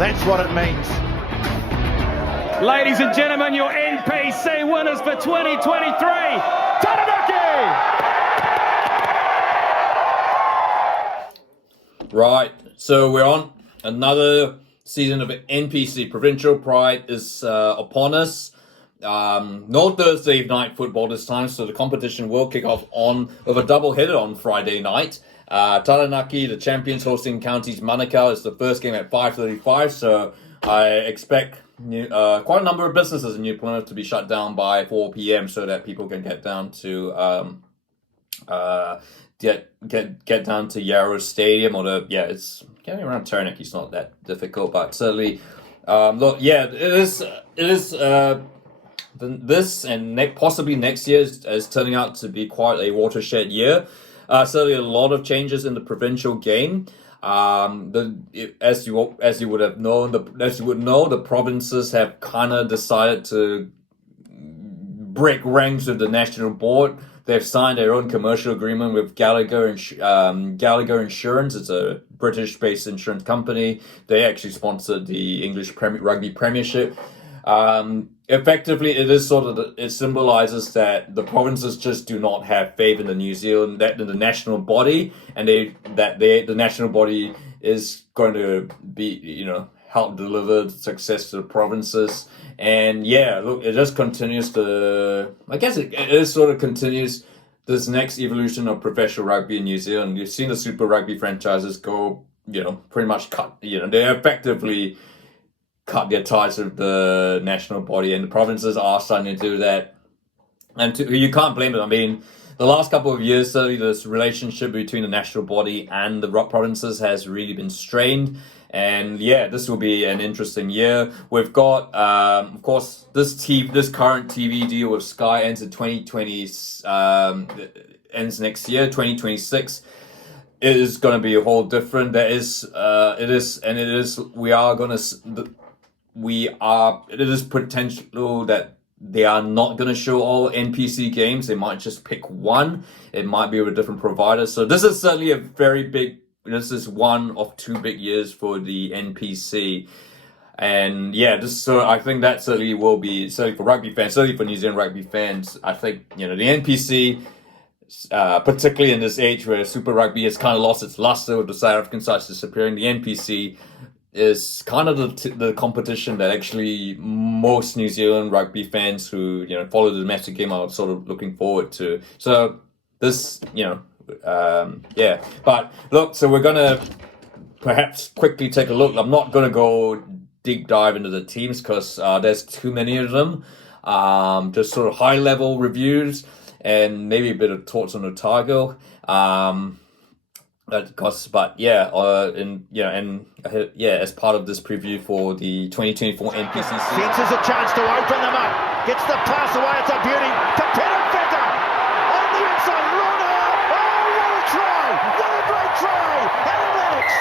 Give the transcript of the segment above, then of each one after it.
That's what it means. Ladies and gentlemen, your NPC winners for 2023, Taranaki! Right, so we're on another season of NPC. Provincial Pride is upon us. No Thursday night football this time, so the competition will kick off with a double header on Friday night. Taranaki, the champions, hosting Counties Manukau. Is the first game at 5:35, so I expect quite a number of businesses in New Plymouth to be shut down by 4 p.m. so that people can get down to get down to Yarrow Stadium, or it's getting around Taranaki. It's not that difficult, but certainly, it is. This and possibly next year is turning out to be quite a watershed year. Certainly, a lot of changes in the provincial game. As you would know, the provinces have kind of decided to break ranks with the national board. They've signed their own commercial agreement with Gallagher Insurance. It's a British-based insurance company. They actually sponsored the English Rugby Premiership. Effectively, it symbolizes that the provinces just do not have faith in the the national body, and the national body is going to be, help deliver success to the provinces. And it just continues continues this next evolution of professional rugby in New Zealand. You've seen the Super Rugby franchises go, pretty much cut, they effectively cut their ties with the national body, and the provinces are starting to do that. And you can't blame them. I mean, the last couple of years, certainly this relationship between the national body and the provinces has really been strained. And this will be an interesting year. We've got, of course, this current TV deal with Sky ends in 2020, ends next year, 2026. It is going to be a whole different. It is potential that they are not going to show all NPC games. They might just pick one. It might be with a different provider. So this is certainly this is one of 2 big years for the NPC. And I think that certainly will be, certainly for rugby fans, certainly for New Zealand rugby fans, I think, the NPC, particularly in this age where Super Rugby has kind of lost its luster with the South African sides disappearing, the NPC is kind of the competition that actually most New Zealand rugby fans who follow the domestic game are sort of looking forward to. So this, but look, so we're gonna perhaps quickly take a look. I'm not gonna go deep dive into the teams because there's too many of them. Just sort of high level reviews and maybe a bit of thoughts on Otago. As part of this preview for the 2024 NPC season. Fancies a chance to open them up. Gets the pass away. It's a beauty. To Penifetter. On the inside. Runner. Oh, what a try. What a great try. Analytics.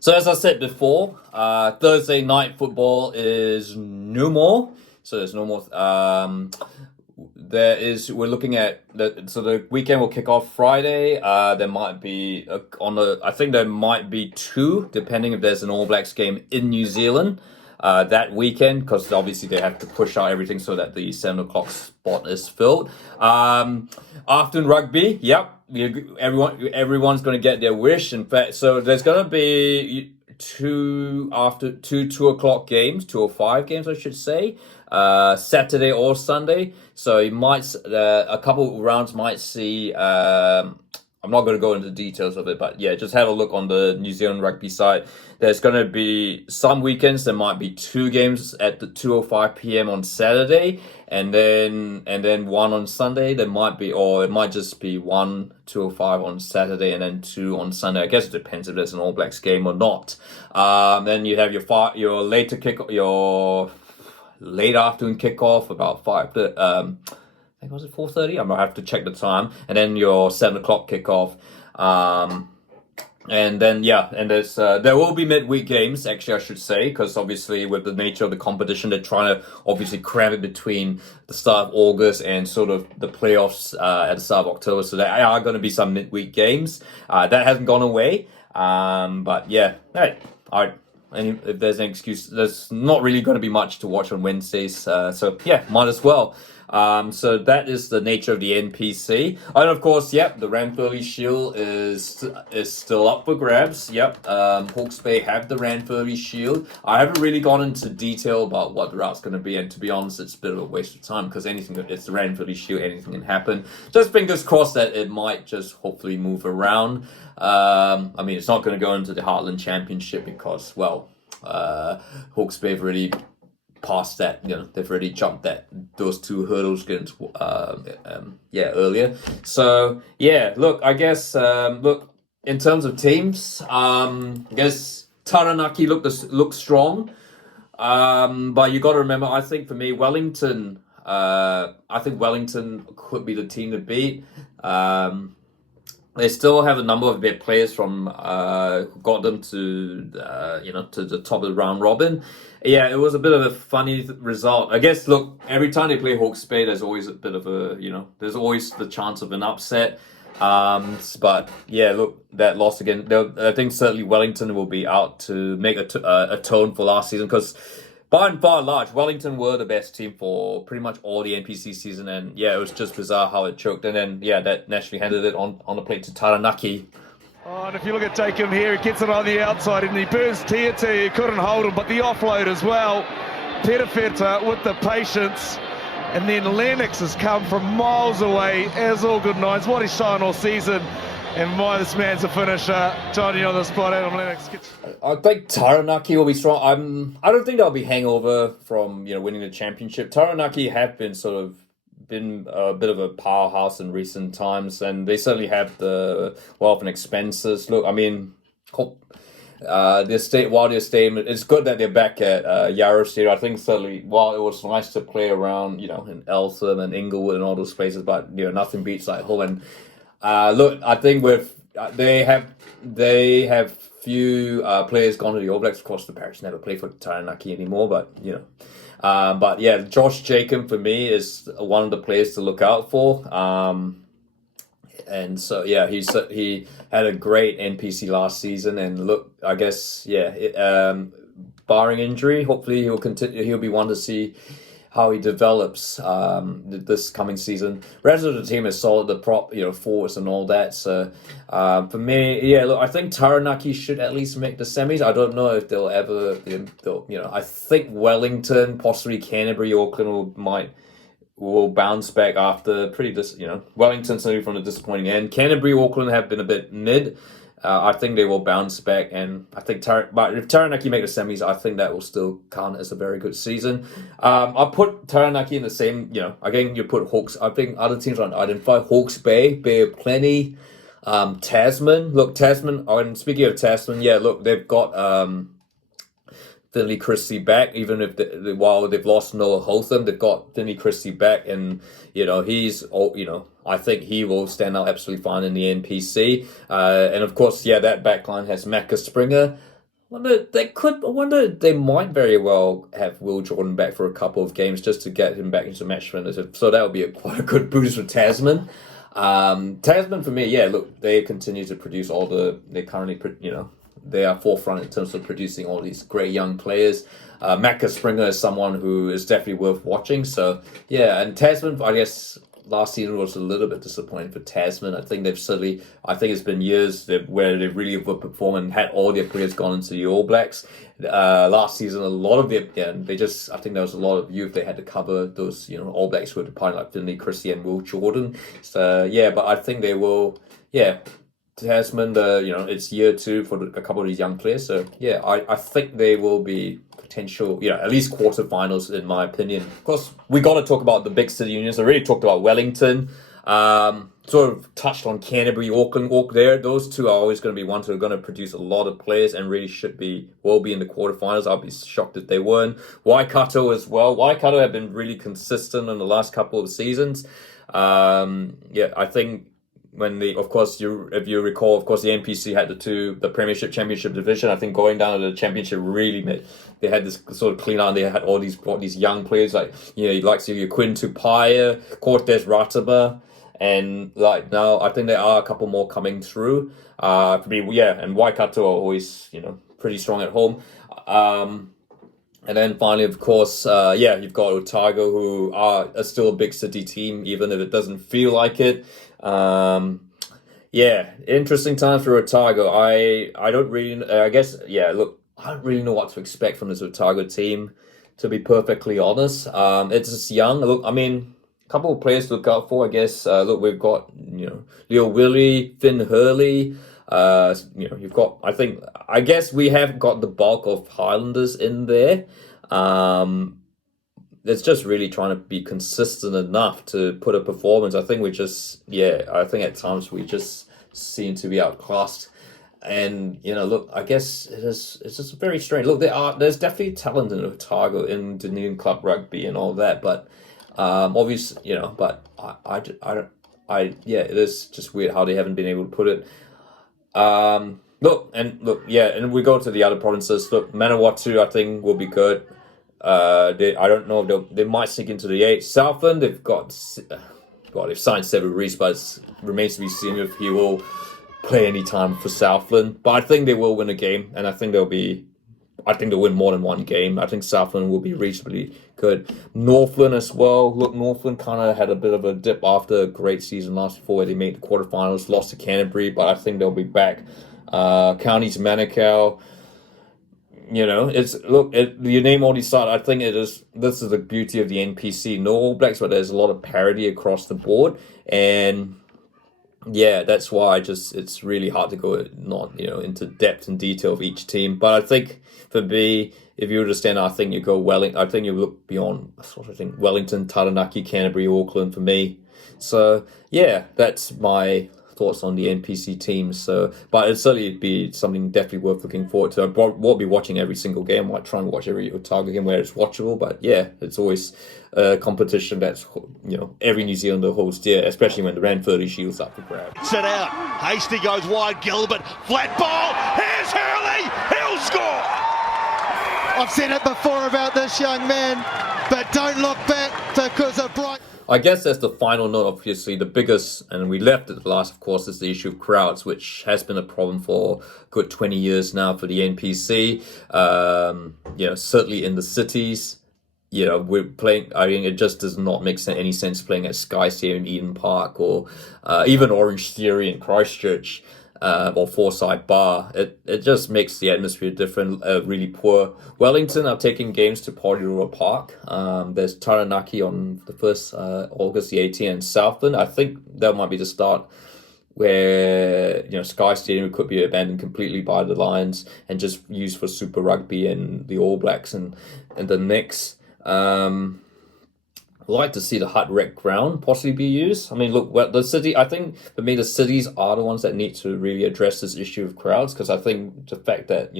So as I said before, Thursday night football is no more. So there's no more. We're looking at the weekend will kick off Friday. There might be I think there might be 2, depending if there's an All Blacks game in New Zealand that weekend, because obviously they have to push out everything so that the 7:00 spot is filled. Afternoon rugby, everyone's going to get their wish. In fact, so there's going to be 2 2:00 games, 2:05 games, I should say. Saturday or Sunday, so you might a couple of rounds might see. I'm not going to go into the details of it, but just have a look on the New Zealand rugby side. There's going to be some weekends there might be 2 games at the 2:05 p.m. on Saturday, and then one on Sunday. There might be, or it might just be 1 2:05 on Saturday and then 2 on Sunday. I guess it depends if there's an All Blacks game or not. Then you have your late afternoon kickoff about 5. I think was it 4:30. I'm gonna have to check the time, and then your 7:00 kickoff. And then there's there will be midweek games. Actually, I should say, because obviously with the nature of the competition, they're trying to obviously cram it between the start of August and sort of the playoffs at the start of October. So there are going to be some midweek games. That hasn't gone away. But yeah, hey, if there's an excuse, there's not really going to be much to watch on Wednesdays. So yeah, might as well. So that is the nature of the NPC. And of course, yep, the Ranfurly Shield is still up for grabs. Yep, Hawke's Bay have the Ranfurly Shield. I haven't really gone into detail about what the route's going to be, and to be honest, it's a bit of a waste of time because it's the Ranfurly Shield, anything can happen. Just fingers crossed that it might just hopefully move around. I mean, it's not going to go into the Heartland Championship because, well, Hawke's Bay have already past that, they've already jumped those 2 hurdles earlier. So yeah, look, I guess in terms of teams, I guess Taranaki looks strong, but you got to remember, I think for me, Wellington could be the team to beat. They still have a number of their players from who got them to the top of the round robin. Yeah, it was a bit of a funny result. I guess, look, every time they play Hawke's Bay, there's always a bit of there's always the chance of an upset. But yeah, look, that loss again. I think certainly Wellington will be out to make atone for last season because, by and far large, Wellington were the best team for pretty much all the NPC season, and yeah, it was just bizarre how it choked, and then yeah, that naturally handed it on the plate to Taranaki. Oh, and if you look at Takum here, he gets it on the outside and he burns Tiatu, he couldn't hold him, but the offload as well. Perifeta with the patience, and then Lennox has come from miles away, as all good nines. What he's shown all season, and my, this man's a finisher. Johnny on the spot, Adam Lennox. I think Taranaki will be strong. I don't think they'll be hangover from winning the championship. Taranaki have been a bit of a powerhouse in recent times, and they certainly have the wealth and expenses. Look, I mean, their stadium, it's good that they're back at Yarrow Stadium. I think certainly, while it was nice to play around, in Eltham and Inglewood and all those places, but nothing beats like home. And look, I think they have few players gone to the All Blacks. Of course, the Parrots never play for Taranaki anymore, but but yeah, Josh Jacob for me is one of the players to look out for. And so yeah, he had a great NPC last season, and look, I guess barring injury, hopefully he'll continue. He'll be one to see how he develops this coming season. Rest of the team is solid, the prop, forwards and all that. So for me, yeah, look, I think Taranaki should at least make the semis. I don't know if they'll ever, I think Wellington, possibly Canterbury, Auckland will bounce back after Wellington certainly from the disappointing end. Canterbury, Auckland have been a bit mid. I think they will bounce back, and I think but if Taranaki make the semis, I think that will still count as a very good season. I'll put Taranaki in the same, again, you put Hawks. I think other teams are identify Hawke's Bay, Bay of Plenty, Tasman. Look, Tasman, and speaking of Tasman, yeah, look, they've got Finley Christie back, even if while they've lost Noah Hotham, they've got Finley Christie back, and I think he will stand out absolutely fine in the NPC. And of course, yeah, that backline has Macca Springer. I wonder they might very well have Will Jordan back for a couple of games just to get him back into match fitness. So that would be quite a good boost for Tasman. Tasman for me, yeah, look, they continue to produce they currently, they are forefront in terms of producing all these great young players. Macca Springer is someone who is definitely worth watching. So yeah, and Tasman, I guess last season was a little bit disappointing for Tasman. I think it's been years where they've really overperformed and had all their players gone into the All Blacks. Last season, a lot of I think there was a lot of youth they had to cover those, All Blacks who were departing, like Finley Christie and Will Jordan. So yeah, but I think they will, yeah. Tasman, it's year 2 for a couple of these young players. So yeah, I think they will be potential, at least quarterfinals in my opinion. Of course, we got to talk about the big city unions. I already talked about Wellington. Sort of touched on Canterbury, Auckland. Those two are always going to be ones who are going to produce a lot of players and really will be in the quarterfinals. I'll be shocked if they weren't. Waikato as well. Waikato have been really consistent in the last couple of seasons. I think. If you recall, of course, the NPC had the Premiership, Championship division. I think going down to the Championship really they had this sort of clean out. They had all these young players like, like your Quinn Tupaia, Cortez Rataba, and like now I think there are a couple more coming through. And Waikato are always pretty strong at home. And then finally, of course, you've got Otago, who are still a big city team, even if it doesn't feel like it. Interesting times for Otago. I don't really, I don't really know what to expect from this Otago team, to be perfectly honest. It's just young. Look, I mean, a couple of players to look out for, I guess. We've got, Leo Willie, Finn Hurley. You've got, I guess we have got the bulk of Highlanders in there. It's just really trying to be consistent enough to put a performance. I think at times we just seem to be outclassed. And, I guess it's just very strange. Look, there's definitely talent in Otago, in Dunedin Club Rugby and all that, but, obviously, it is just weird how they haven't been able to put it. And we go to the other provinces. Look, Manawatu, I think, will be good. I don't know, they might sneak into the 8. Southland, they've signed Sevu Reece, but it remains to be seen if he will play any time for Southland. But I think they will win a game, and I think they'll win more than one game. I think Southland will be reasonably good. Northland as well. Look, Northland kind of had a bit of a dip after a great season last year where they made the quarterfinals, lost to Canterbury, but I think they'll be back. County to Manukau. You name all these sides. I think this is the beauty of the NPC. No All Blacks, but there's a lot of parity across the board, and that's why it's really hard to go into depth and detail of each team. But I think for me, if you were to stand, I think you go Wellington. I think you look beyond sort of thing. Wellington, Taranaki, Canterbury, Auckland for me. So that's my thoughts on the NPC teams. So, but it'll certainly be something definitely worth looking forward to. I won't be watching every single game. I might try and watch every Otago game where it's watchable. But it's always a competition that's every New Zealander holds dear, especially when the Ranfurly Shield's up for grabs. Sit out. Hasty goes wide. Gilbert flat ball. Here's Hurley. He'll score. I've said it before about this young man, but don't look back because of bright. I guess that's the final note, obviously. The biggest, and we left at the last, of course, is the issue of crowds, which has been a problem for a good 20 years now for the NPC. Certainly in the cities, we're playing, I think it just does not make any sense playing at Sky Stadium in Eden Park or even Orange Theory in Christchurch. Or Forsyth Bar. It just makes the atmosphere different, really poor. Wellington are taking games to Porirua Park. There's Taranaki on the 1st August the 18th, and Southland. I think that might be the start where Sky Stadium could be abandoned completely by the Lions and just used for Super Rugby and the All Blacks and the Knicks. I'd like to see the Hut Rec ground possibly be used. I mean, look, the city, I think for me, the cities are the ones that need to really address this issue of crowds, because I think the fact that,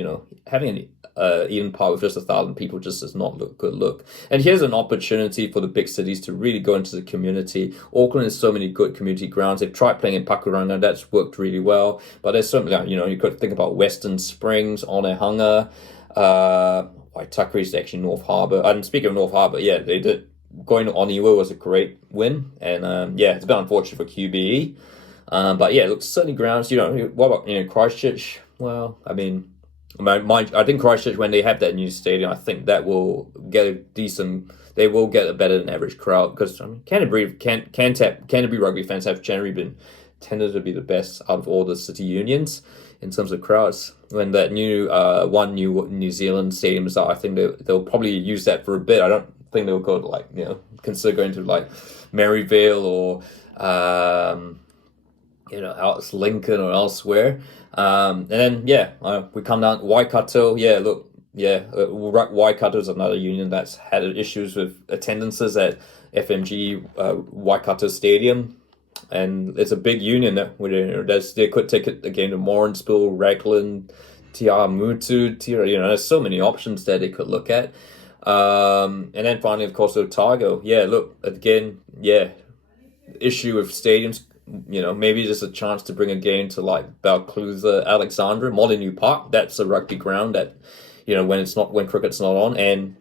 having an Eden Park with just 1,000 people just does not look good look. And here's an opportunity for the big cities to really go into the community. Auckland has so many good community grounds. They've tried playing in Pakuranga, that's worked really well. But there's certainly, you could think about Western Springs, Onehunga, Waitakere is actually North Harbour. And speaking of North Harbour, they did. Going to Oniwa was a great win, and it's a bit unfortunate for QBE. But look, certainly grounds. What about Christchurch? Well, I mean, I think Christchurch, when they have that new stadium, I think that will get a decent. They will get a better than average crowd, because Canterbury Rugby fans have generally tended to be the best out of all the city unions in terms of crowds. When that new New Zealand stadium is out, I think they'll probably use that for a bit. I don't think they'll go to consider going to Maryvale or out Lincoln or elsewhere. And then we come down to Waikato. Waikato is another union that's had issues with attendances at FMG Waikato Stadium, and it's a big union they could take it again to Morrinsville, Raglan, Tiamutu, there's so many options that they could look at. And then finally, of course, Otago. Look, again, issue with stadiums. Maybe there's a chance to bring a game to Balclutha, Alexandra, Molyneux Park. That's a rugby ground that, when cricket's not on, and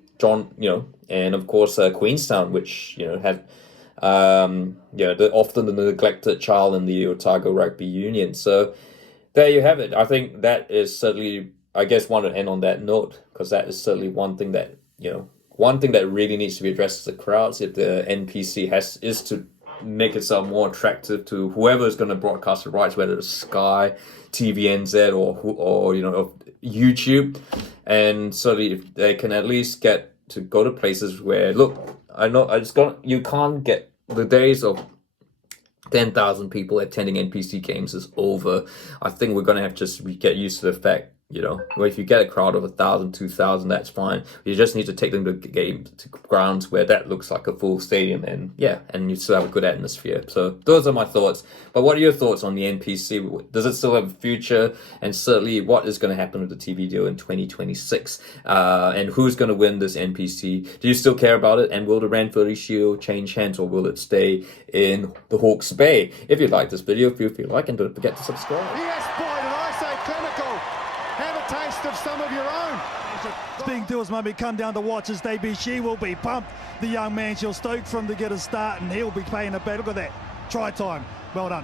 and of course Queenstown, which had Often the neglected child in the Otago Rugby Union. So there you have it. I think that is certainly, I guess, want to end on that note, because that is certainly one thing that really needs to be addressed as the crowds. If the NPC is to make itself more attractive to whoever is going to broadcast the rights, whether it's Sky, TVNZ, or YouTube, and so if they can at least get to go to places where, look, you can't get the days of 10,000 people attending NPC games is over. I think we're going to have to just get used to the fact, if you get a crowd of 1,000, 2,000, that's fine. You just need to take them to grounds where that looks like a full stadium, and you still have a good atmosphere. So those are my thoughts. But what are your thoughts on the NPC? Does it still have a future? And certainly, what is going to happen with the TV deal in 2026? And who's going to win this NPC? Do you still care about it? And will the Ranfurly Shield change hands, or will it stay in the Hawke's Bay? If you like this video, feel free to like, and don't forget to subscribe. Yes, boy, did I say clinical. Have a taste of some of your own. Speaking to us, maybe come down to watch his debut. She will be pumped. The young man, she'll stoke for him to get a start, and he'll be paying a bet. Look at that. Try time. Well done.